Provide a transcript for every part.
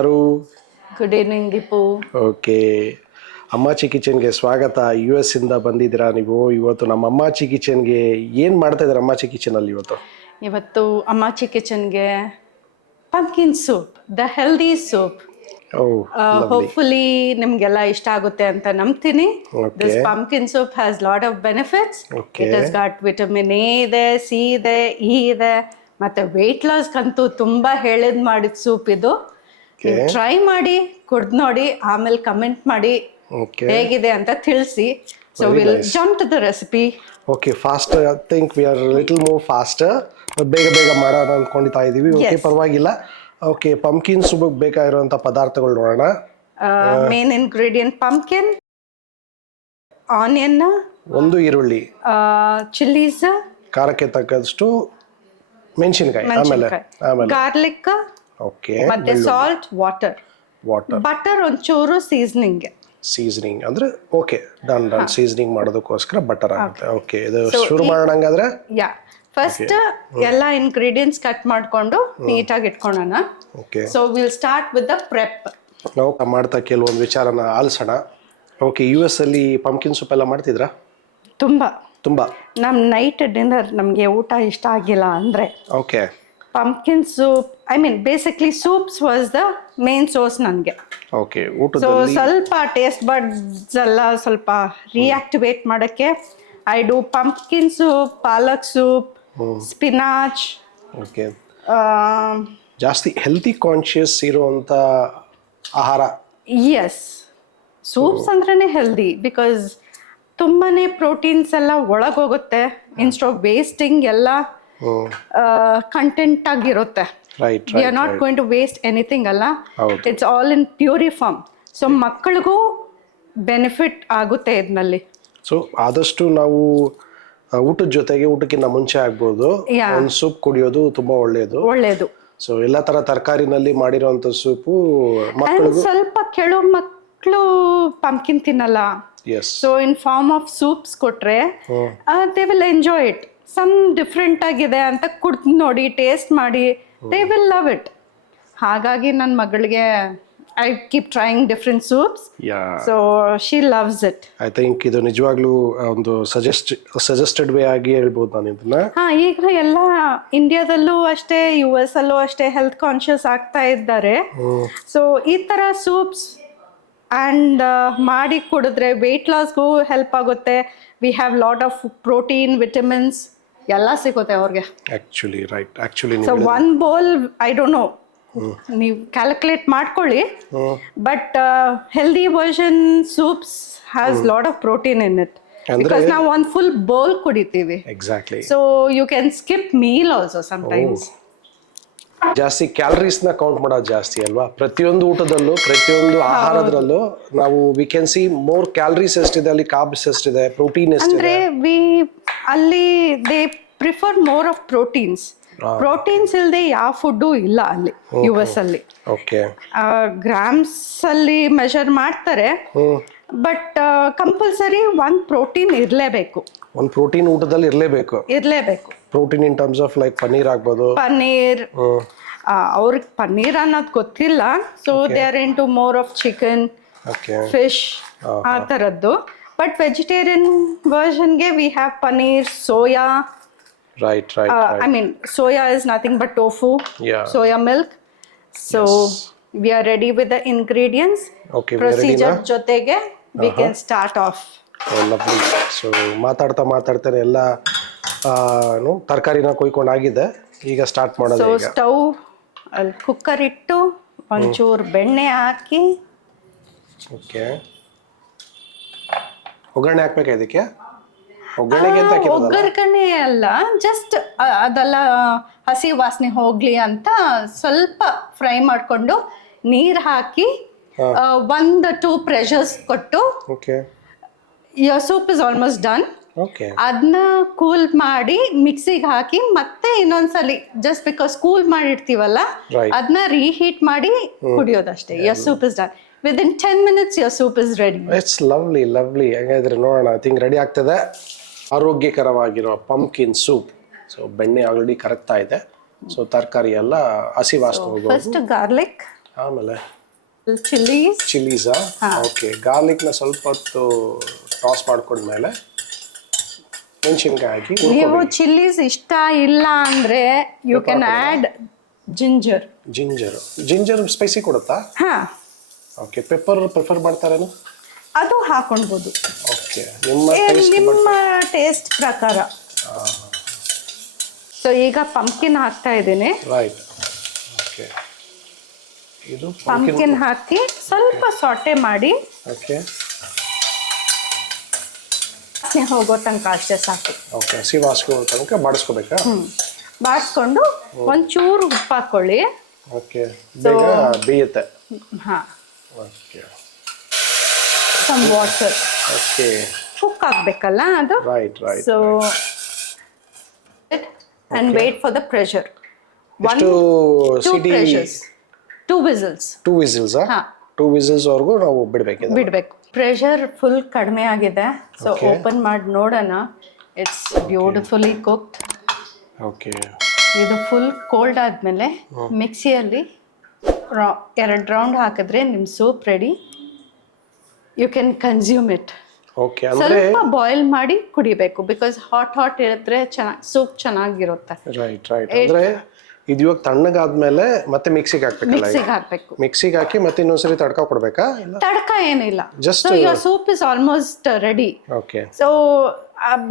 ಚಾರು. Good evening Deepu. Okay, Ammachi ಕಿಚನ್ಗೆ ಸ್ವಾಗತ. US ಇಂದ ಬಂದಿದ್ದೀರಾ ನೀವು. ಇವತ್ತು ನಮ್ಮ ಅಮ್ಮಾಚಿ ಕಿಚನ್ಗೆ ಏನು ಮಾಡ್ತಾ ಇದ್ದಾರೆ ಅಮ್ಮಾಚಿ ಕಿಚನಲ್ಲಿ ಇವತ್ತು ಅಮ್ಮಾಚಿ ಕಿಚನ್ಗೆ pumpkin soup, the healthy soup. Hopefully ನಿಮ್ಗೆಲ್ಲ ಇಷ್ಟ ಆಗುತ್ತೆ ಅಂತ ನಂಬ್ತೀನಿ. This pumpkin soup has lot of benefits. It has got vitamin A ಇದೆ, ಸಿ ಇದೆ, ಇ ಇದೆ, ಮತ್ತೆ ವೆಯ್ಟ್ ಲಾಸ್ಗಂತೂ ತುಂಬಾ ಮಾಡಿದ ಸೂಪ್ ಇದು. ಟ್ರೈ ಮಾಡಿ, ಕುಡ್ದು ನೋಡಿ, ಆಮೇಲೆ ಕಮೆಂಟ್ ಮಾಡಿ ಹೇಗಿದೆ ಅಂತ ತಿಳಿಸಿ. So will jump to the recipe. Okay, fast. I think we are little more faster. ಬೇಗ ಮಾಡೋಣ ಅಂದ್ಕೊಂಡಿತಾ ಇದೀವಿ. ಓಕೆ, ಪರವಾಗಿಲ್ಲ. ಓಕೆ, ಪಂಪ್ಕಿನ್ ಸೂಪ್ ಬೇಕಾಗಿರುವಂತ ಪದಾರ್ಥಗಳು ನೋಡೋಣ. ಮೇನ್ ಇಂಗ್ರೀಡಿಯಂಟ್ ಪಂಪ್ಕಿನ್, ಆನಿಯನ್, ಒಂದು ಈರುಳ್ಳಿ, ಚಿಲ್ಲೀಸ್, ಖಾರಕ್ಕೆ ತಕ್ಕಷ್ಟು ಮೆಣಸಿನಕಾಯಿ, ಆಮೇಲೆ ಗಾರ್ಲಿಕ್, ಓಕೆ, ಮತ್ತೆ ಸಾಲ್ಟ್, ವಾಟರ್, ಬಟರ್, ಒಂಚೂರು ಸೀಸನಿಂಗ್ ಅಂದ್ರೆ ಓಕೆ, ಡನ್. ಸೀಸನಿಂಗ್ ಮಾಡೋದಕ್ಕೋಸ್ಕರ ಬಟರ್ ಆಗುತ್ತೆ. ಓಕೆ, ಇದು ಶುರು ಮಾಡೋಣ ಹಂಗಾದ್ರೆ. ಫಸ್ಟ್ ಎಲ್ಲ ಇಂಗ್ರೀಡಿಯೆಂಟ್ಸ್ ಕಟ್ ಮಾಡ್ಕೊಂಡು ನೀಟಾಗಿ ಇಟ್ಕೊಳ್ಳೋಣ. Okay, so will start with the prep. ನಾವು ಮಾಡ್ತಾ ಕೆಲವೊಂದು ವಿಚಾರನ ಆಲಿಸೋಣ. ಓಕೆ, US ಅಲ್ಲಿ ಪಂಪ್ಕಿನ್ ಸೂಪ್ ಎಲ್ಲ ಮಾಡ್ತಿದ್ರಾ? ತುಂಬಾ ನಮ್ ನೈಟ್ ಡಿನ್ನರ್ ನಮಗೆ ಊಟ ಇಷ್ಟ ಆಗಿಲ್ಲ ಅಂದ್ರೆ okay, pumpkin soup, I mean basically soups was the main source ನನಗೆ. ಓಕೆ, ಸೊ ಸ್ವಲ್ಪ ಟೇಸ್ಟ್ ಬಡ್ಸ್ ಎಲ್ಲ ಸ್ವಲ್ಪ ರಿಯಾಕ್ಟಿವೇಟ್ ಮಾಡೋಕ್ಕೆ I do pumpkin soup, palak soup, spinach. Okay, ಜಾಸ್ತಿ ಹೆಲ್ತಿ ಕಾನ್ಶಿಯಸ್ ಇರುವಂತ ಆಹಾರ. ಎಸ್, ಸೂಪ್ಸ್ ಅಂದ್ರೇ ಹೆಲ್ದಿ ಬಿಕಾಸ್ ತುಂಬಾನೇ ಪ್ರೋಟೀನ್ಸ್ ಎಲ್ಲ ಒಳಗೋಗುತ್ತೆ. ಇನ್ಸ್ಟೆಡ್ ಆಫ್ ವೇಸ್ಟಿಂಗ್ ಎಲ್ಲ ಕಂಟೆಂಟ್ ಆಗಿರುತ್ತೆ. We are not going to waste anything ಅಲ್ಲ. It's all in pure form. So ಮಕ್ಕಳಿಗೂ ಬೆನಿಫಿಟ್ ಆಗುತ್ತೆ ಇದರಲ್ಲಿ. ಸೊ ಆದಷ್ಟು ನಾವು ಊಟದ ಜೊತೆಗೆ, ಊಟಕ್ಕಿಂತ ಮುಂಚೆ ಆಗ್ಬೋದು, ಒಂದು ಸೂಪ್ ಕುಡಿಯೋದು ತುಂಬಾ ಒಳ್ಳೆಯದು. ಸೊ ಎಲ್ಲಾ ತರ ತರಕಾರಿನಲ್ಲಿ ಮಾಡಿರುವಂತ ಸೂಪು ಮಕ್ಕಳಿಗೂ. ಸ್ವಲ್ಪ ಕೆಲವು ಮಕ್ಕಳು ಪಂಪ್ಕಿನ್ ತಿನ್ನಲ್ಲ. So in form of soups ಕೊಟ್ರೆ they will enjoy it. Some different ಆಗಿದೆ ಅಂತ ಕುಡ್ದು ನೋಡಿ, ಟೇಸ್ಟ್ ಮಾಡಿ, ದೇ ವಿಲ್ ಲವ್ ಇಟ್. ಹಾಗಾಗಿ ನನ್ನ ಮಗಳಿಗೆ I keep trying different soups. So she loves it. I think ಇದು ನಿಜವಾಗ್ಲೂ ಒಂದು ಸಜೆಸ್ಟೆಡ್ ವೇ ಆಗಿ ಹೇಳ್ಬೋದು ನಾನು ಇದನ್ನ. ಈಗ ಎಲ್ಲ ಇಂಡಿಯಾದಲ್ಲೂ ಅಷ್ಟೇ, US ಅಲ್ಲೂ ಅಷ್ಟೇ ಹೆಲ್ತ್ ಕಾನ್ಶಿಯಸ್ ಆಗ್ತಾ ಇದ್ದಾರೆ. ಸೊ ಈ ತರ ಸೂಪ್ಸ್ ಆ್ಯಂಡ್ ಮಾಡಿ ಕುಡಿದ್ರೆ ವೆಯ್ಟ್ ಲಾಸ್ಗೂ ಹೆಲ್ಪ್ ಆಗುತ್ತೆ. We have lot of protein, vitamins ಎಲ್ಲ ಸಿಗುತ್ತೆ ಅವ್ರಿಗೆ. Actually so one bowl, I don't know, ನೀವು ಕ್ಯಾಲ್ಕುಲೇಟ್ ಮಾಡ್ಕೊಳ್ಳಿ, but healthy version soups has lot of protein in it. Because ನಾವು ಒಂದು ಫುಲ್ ಬೌಲ್ ಕುಡಿತೀವಿ. Exactly. So you can skip meal also sometimes. ಜಾಸ್ತಿ calories ನ ಕೌಂಟ್ ಮಾಡೋದು ಜಾಸ್ತಿ ಅಲ್ವಾ? ಪ್ರತಿಯೊಂದು ಊಟದಲ್ಲೂ, ಪ್ರತಿಯೊಂದು ಆಹಾರದಲ್ಲೂ ನಾವು we can see more calories ಎಷ್ಟಿದೆ, ಅಲ್ಲಿ ಕಾರ್ಬ್ಸ್ ಎಷ್ಟಿದೆ, ಪ್ರೋಟೀನ್ ಎಷ್ಟಿದೆ. ಅಂದ್ರೆ ಅಲ್ಲಿ they prefer more of proteins. Proteins ಇಲ್ಲದೆ ಯಾವ ಫುಡ್ಡು ಇಲ್ಲ ಅಲ್ಲಿ US ಅಲ್ಲಿ. ಓಕೆ, ಗ್ರಾಮ್ಸ್ ಅಲ್ಲಿ ಮೆಷರ್ ಮಾಡ್ತಾರೆ, ಬಟ್ ಕಂಪಲ್ಸರಿ ಒಂದು ಪ್ರೋಟೀನ್ ಇರಲೇಬೇಕು. ಒಂದು ಪ್ರೋಟೀನ್ ಊಟದಲ್ಲಿ ಇರಲೇಬೇಕು. Protein in terms of like paneer ಆಗ್ಬೋದು. ಪನ್ನೀರ್, ಅವ್ರಿಗೆ ಪನ್ನೀರ್ ಅನ್ನೋದು ಗೊತ್ತಿಲ್ಲ. So they are into more of chicken, fish, ಆ ಥರದ್ದು. ಬಟ್ ವೆಜಿಟೇರಿಯನ್ ವರ್ಷನ್ಗೆ we have paneer, soya. Right. I mean, soya is nothing but tofu, soya milk. So we are ready with the ingredients. Okay, procedure jotege we can start off. Oh, lovely. So ಮಾತಾಡ್ತಾನೆ ಎಲ್ಲ ತರಕಾರಿನ ಕೊಯ್ಕೊಂಡು ಆಗಿದೆ. ಈಗ start ಮಾಡೋದು. So stove ಅಲ್ಲಿ cooker ಇಟ್ಟು ಒಂಚೂರು ಬೆಣ್ಣೆ ಹಾಕಿ. ಓಕೆ, ಒಗ್ಗರಣೆ ಹಾಕ್ಬೇಕಾ ಇದಕ್ಕೆ? ಒಗ್ಗರಣೆ ಅಲ್ಲ, ಜಸ್ಟ್ ಅದೆಲ್ಲ ಹಸಿ ವಾಸನೆ ಹೋಗ್ಲಿ ಅಂತ ಸ್ವಲ್ಪ ಫ್ರೈ ಮಾಡ್ಕೊಂಡು ನೀರ್ ಹಾಕಿ 1-2 ಪ್ರೆಷರ್ಸ್ ಕೊಟ್ಟು your soup is almost done. ಅದನ್ನ ಕೂಲ್ ಮಾಡಿ ಮಿಕ್ಸಿಗೆ ಹಾಕಿ ಮತ್ತೆ ಇನ್ನೊಂದ್ಸಲಿ ಜಸ್ಟ್ ಬಿಕಾಸ್ ಕೂಲ್ ಮಾಡಿರ್ತೀವಲ್ಲ ಅದನ್ನ ರೀಹೀಟ್ ಮಾಡಿ ಕುಡಿಯೋದಷ್ಟೇ. Your soup is done. Within 10 minutes your soup is ready. It's lovely. ಹಾಗಾದ್ರೆ ನೋಡೋಣ. ಐ ಥಿಂಕ್ ರೆಡಿ ಆಗ್ತದೆ ಆರೋಗ್ಯಕರವಾಗಿರೋ ಪಂಪ್ಕಿನ್ ಸೂಪ್. ಸೊ ಬೆಣ್ಣೆ ಆಲ್ರೆಡಿ ಕರಗ್ತಾ ಇದೆ. ಸೊ ತರಕಾರಿ ಎಲ್ಲ ಹಸಿ ವಾಸನೆ ಹೋಗೋದು. First garlic. ಆಮೇಲೆ ಚಿಲ್ಲೀಸ್. ಚಿಲ್ಲೀಸಾ? ಓಕೆ. ಗಾರ್ಲಿಕ್ನ ಸ್ವಲ್ಪ ಹೊತ್ತು ಟಾಸ್ ಮಾಡ್ಕೊಂಡ್ಮೇಲೆ ಮೆಣಸಿನ್ಕಾಯಿ ಹಾಕಿ ನೀವು ಚಿಲ್ಲೀಸ್ ಇಷ್ಟ ಇಲ್ಲ ಅಂದ್ರೆ you can add ginger. Ginger spicy ಕೊಡುತ್ತಾ? ಹಾ. ಓಕೆ. ಪೆಪ್ಪರ್ ಪ್ರಿಫರ್ ಮಾಡ್ತಾರೇನು? ಅದು ಹಾಕೊಳ್ಬೋದು. ಓಕೆ. ನಿಮ್ಮ ಟೇಸ್ಟ್ ಪ್ರಕಾರ. ಸೊ ಈಗ ಪಂಪ್ಕಿನ್ ಹಾಕ್ತಾ ಇದ್ದೀನಿ. ರೈಟ್. ಓಕೆ. ಇದು ಪಂಪ್ಕಿನ್ ಹಾಕಿ ಸ್ವಲ್ಪ ಸಾಟೆ ಮಾಡಿ. ಓಕೆ. ಹೋಗೋ ತನಕ ಅಷ್ಟೇ ಸಾಕು. ಓಕೆ. ಹಸಿವಾಸನೆ ಹೋಗೋ ತನಕ ಬಾಡಿಸ್ಕೋಬೇಕಾ? ಬಾಡಿಸ್ಕೊಂಡು ಒಂಚೂರು ಉಪ್ಪು ಹಾಕೊಳ್ಳಿ. ಓಕೆ. ಬೇಗ ಬೇಯುತ್ತೆ. ಹಾ. Okay. Some water. Okay. Cook ಆಗಬೇಕಲ್ಲ ಅದು. Right. So and wait for the pressure. two pressures. 2 whistles. 2 whistles. ಹಾ. 2 whistles ವರೆಗೂ ನಾವು ಬಿಡಬೇಕು. ಪ್ರೆಷರ್ ಫುಲ್ ಕಡಿಮೆ ಆಗಿದೆ. ಸೊ ಓಪನ್ ಮಾಡಿ ನೋಡೋಣ. It's beautifully cooked. ಓಕೆ. ಇದು ಫುಲ್ ಕೋಲ್ಡ್ ಆದ್ಮೇಲೆ ಮಿಕ್ಸಿಯಲ್ಲಿ 2 ರೌಂಡ್ ಹಾಕಿದ್ರೆ ನಿಮ್ಮ soup ready. You can consume it. Okay. ಅಂದ್ರೆ ಸ್ವಲ್ಪ ಬಾಯ್ಲ್ ಮಾಡಿ ಕುಡಿಬೇಕು ಬಿಕಾಸ್ ಹಾಟ್ ಇರುತ್ತೆ. ಸೂಪ್ ಚೆನ್ನಾಗಿರುತ್ತೆ. ರೈಟ್. ಅಂದ್ರೆ ಇದು ಇವಾಗ ತಣ್ಣಗಾದ್ಮೇಲೆ ಮತ್ತೆ ಮಿಕ್ಸಿಗೆ ಹಾಕ್ಬೇಕು. ಮಿಕ್ಸಿಗೆ ಹಾಕಿ ಮತ್ತೆ ಇನ್ನೊಂದ್ಸರಿ ತಡ್ಕ ಕೊಡ್ಬೇಕಾ? ತಡ್ಕ ಏನಿಲ್ಲ. Just your soup is almost ready. Okay. So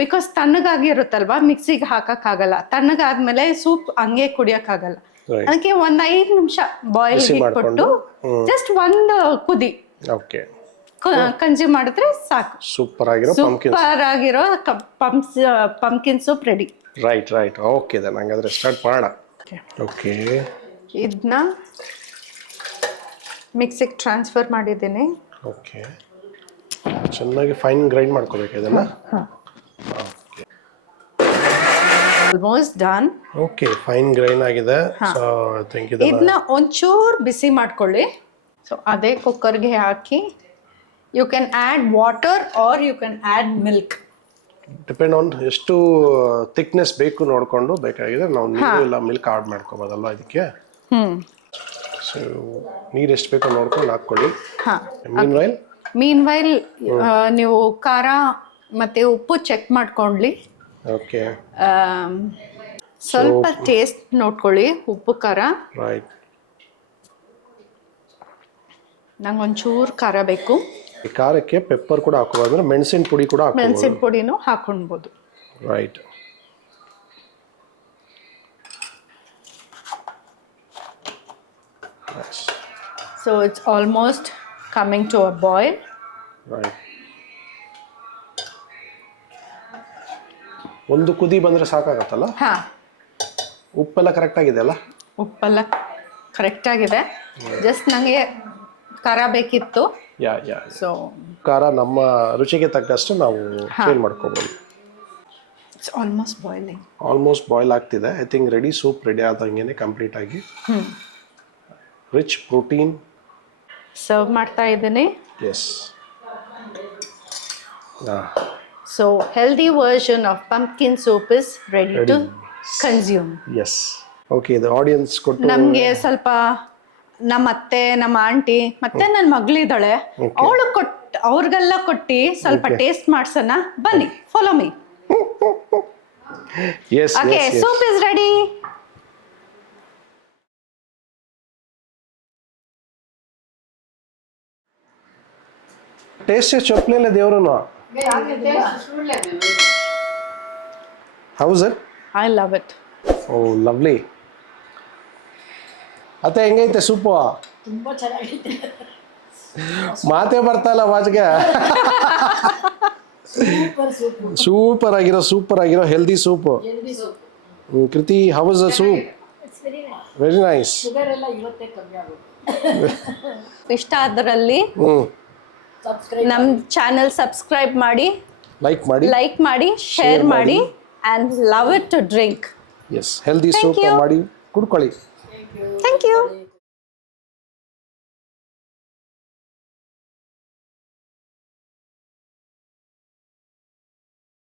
because ತಣ್ಣಗಾಗಿರುತ್ತಲ್ವಾ ಮಿಕ್ಸಿಗೆ ಹಾಕಕ್ಕಾಗಲ್ಲ. ತಣ್ಣಗಾದ್ಮೇಲೆ ಸೂಪ್ ಹಂಗೆ ಕುಡಿಯಕ್ಕಾಗಲ್ಲ. ಅದಕ್ಕೆ 5 ನಿಮಿಷ ಬಾಯ್ಲ್ ಇಟ್ಬಿಟ್ಟು ಜಸ್ಟ್ 1 ಕುದಿ ಓಕೆ ಕನ್ಸ್ಯೂಮ್ ಮಾಡಿದ್ರೆ ಸಾಕು. ಸೂಪರ್ ಆಗಿರೋ pumpkin soup ready. Right. Okay. Then ಹಂಗಾದ್ರೆ ಸ್ಟಾರ್ಟ್ ಮಾಡೋಣ. ಓಕೆ. ಇದನ್ನ ಮಿಕ್ಸಿಗೆ ಟ್ರಾನ್ಸ್ಫರ್ ಮಾಡಿದ್ದೀನಿ. ಓಕೆ. ಚೆನ್ನಾಗಿ ಫೈನ್ ಗ್ರೈಂಡ್ ಮಾಡ್ಕೋಬೇಕು ಇದನ್ನ. Almost done. Okay. Fine grind ಆಗಿದೆ. ಸೊ ಐ ಥಿಂಕ್ ಇದನ್ನ ಒಂಚೂರು ಬಿಸಿ ಮಾಡ್ಕೊಳ್ಳಿ. ಸೊ ಅದೇ ಕುಕ್ಕರ್ಗೆ ಹಾಕಿ you can add water or you can add milk. Depend on ಎಷ್ಟು ಥಿಕ್ನೆಸ್ ಬೇಕು ನೋಡ್ಕೊಂಡು ಬೇಕಾಗಿದೆ ನಾವು ನೀರು ಇಲ್ಲ ಮಿಲ್ಕ್ ಆಡ್ ಮಾಡ್ಕೋಬೋದಲ್ವಾ ಇದಕ್ಕೆ. ಸೊ ನೀರು ಎಷ್ಟು ಬೇಕೋ ನೋಡ್ಕೊಂಡು ಹಾಕ್ಕೊಳ್ಳಿ. ಮೀನ್ ವೈಲ್ ನೀವು ಖಾರ ಮತ್ತೆ ಉಪ್ಪು ಚೆಕ್ ಮಾಡ್ಕೊಳ್ಳಿ. ಓಕೆ. ಸ್ವಲ್ಪ ಟೇಸ್ಟ್ ನೋಡ್ಕೊಳ್ಳಿ ಉಪ್ಪು ಖಾರ. ರೈಟ್. ನಂಗೆ ಒಂಚೂರು ಖಾರ ಬೇಕು. ಈ ಖಾರಕ್ಕೆ ಪೆಪ್ಪರ್ ಕೂಡ ಹಾಕೋಬಹುದು, ಅಂದ್ರೆ ಮೆಣಸಿನ ಪುಡಿ ಕೂಡ ಹಾಕೋಬಹುದು. ಮೆಣಸಿನ ಪುಡಿನೂ ಹಾಕೊಳ್ಬಹುದು. Right. So it's almost coming to a boil. Right. ಒಂದು ಕುದಿ ಬಂದ್ರೆ ಸಾಕಾಗತ್ತಲ್ಲ? ಹಾ. ಉಪ್ಪೆಲ್ಲ ಕರೆಕ್ಟ್ ಆಗಿದೆ ಅಲ್ಲ? ಉಪ್ಪೆಲ್ಲ ಕರೆಕ್ಟ್ ಆಗಿದೆ. ಜಸ್ಟ್ ನನಗೆ ಖಾರ ಬೇಕಿತ್ತು. ಸೊ ಖಾರ ನಮ್ಮ ರುಚಿಗೆ ತಕ್ಕಷ್ಟು ನಾವು ಚೇಂಜ್ ಮಾಡ್ಕೋಬಹುದು. It's almost boiling. Almost boil ಆಗ್ತಿದೆ. I think ready. Soup ready ಆದಂಗೆನೆ ಕಂಪ್ಲೀಟ್ ಆಗಿ. Rich protein. ಸರ್ವ್ ಮಾಡ್ತಾ ಇದ್ದೀನಿ. Yes. So healthy version of pumpkin soup is ready to consume. Yes. Okay, the audience ಕೊಟ್ಟು ನಮಗೆ ಸ್ವಲ್ಪ ನಮ್ಮ ಅತ್ತೆ, ನಮ್ಮ ಆಂಟಿ ಮತ್ತೆ ನನ್ನ ಮಗಳಿದ್ದಾಳೆ, ಅವಳು ಅವ್ರಿಗೆಲ್ಲ ಕೊಟ್ಟು ಸ್ವಲ್ಪ ಟೇಸ್ಟ್ ಮಾಡ್ಸೋಣ ಬನ್ನಿ. Follow me. Yes. Okay, soup is ready. Taste ಚೊಪ್ಲೇಲೆ ದೇವ್ರನು. How is it? I love it. Oh, lovely. ಅತ್ತೆ ಹೆಂಗೈತೆ ಸೂಪು? ತುಂಬಾ ಚೆನ್ನಾಗಿದೆ. ಮಾತೇ ಬರ್ತಾಯಿಲ್ಲ ವಾಚ್ಗೆ. ಸೂಪರ್ ಆಗಿರೋ ಹೆಲ್ದಿ ಸೂಪು. ಕೃತಿ, how is the soup? It's very nice. Very nice. Sugar ಎಲ್ಲ ಇವತ್ತೇ ಕಮ್ಮಿ ಆಗುತ್ತೆ. ಇಷ್ಟ ಆದ್ರಲ್ಲಿ ನಮ್ಮ ಚಾನೆಲ್ ಸಬ್ಸ್ಕ್ರೈಬ್ ಮಾಡಿ, ಲೈಕ್ ಮಾಡಿ, ಶೇರ್ ಮಾಡಿ and love it to drink. Yes, healthy soup ಮಾಡಿ ಕುಡ್ಕೊಳ್ಳಿ. Thank you.